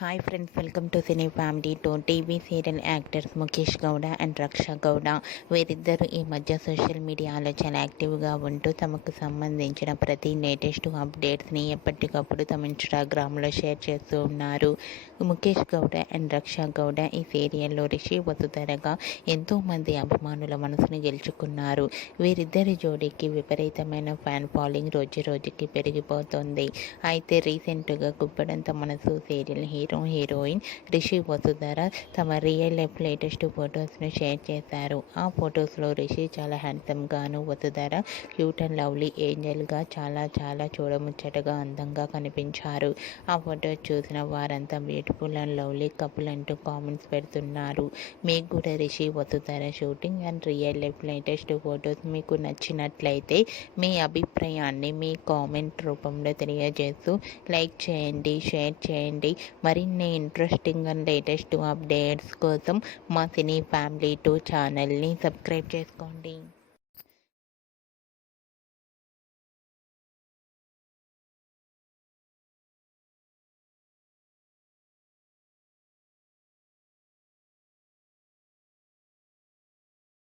Hi friends, welcome to cine family. TV serial actors Mukesh Gowda and Raksha Gowda వీరిద్దరూ ఈ మధ్య social మీడియాలో చాలా యాక్టివ్గా ఉంటూ తమకు సంబంధించిన ప్రతి లేటెస్ట్ అప్డేట్స్ని ఎప్పటికప్పుడు తమ ఇన్స్టాగ్రామ్లో షేర్ చేస్తూ ఉన్నారు. ముఖేష్ గౌడ అండ్ రక్ష గౌడ ఈ సీరియల్లో రిషి వసుధరగా ఎంతోమంది అభిమానుల మనసును గెలుచుకున్నారు. వీరిద్దరి జోడీకి విపరీతమైన ఫ్యాన్ ఫాలోయింగ్ రోజు రోజుకి పెరిగిపోతుంది. అయితే రీసెంట్గా గుప్పడంత మనసు సీరియల్ హీరోయిన్ రిషి వసుధర తమ రియల్ లైఫ్ లేటెస్ట్ ఫొటోస్ను షేర్ చేశారు. ఆ ఫొటోస్లో రిషి చాలా హ్యాండ్సమ్గాను, వసుధర క్యూట్ అండ్ లవ్లీ ఏంజల్గా చాలా చూడముచ్చటగా అందంగా కనిపించారు. ఆ ఫొటోస్ చూసిన వారంతా బ్యూటిఫుల్ అండ్ లవ్లీ కపుల్ అంటూ కామెంట్స్ పెడుతున్నారు. మీకు కూడా Rishi Vasudhara shooting and real life latest photos మీకు నచ్చినట్లయితే మీ అభిప్రాయాన్ని మీ కామెంట్ రూపంలో తెలియజేస్తూ లైక్ చేయండి, షేర్ చేయండి. మరిన్ని ఇంట్రెస్టింగ్ అండ్ లేటెస్ట్ అప్డేట్స్ కోసం మా సినీ ఫ్యామిలీ 2 ఛానల్ని సబ్స్క్రైబ్ చేసుకోండి.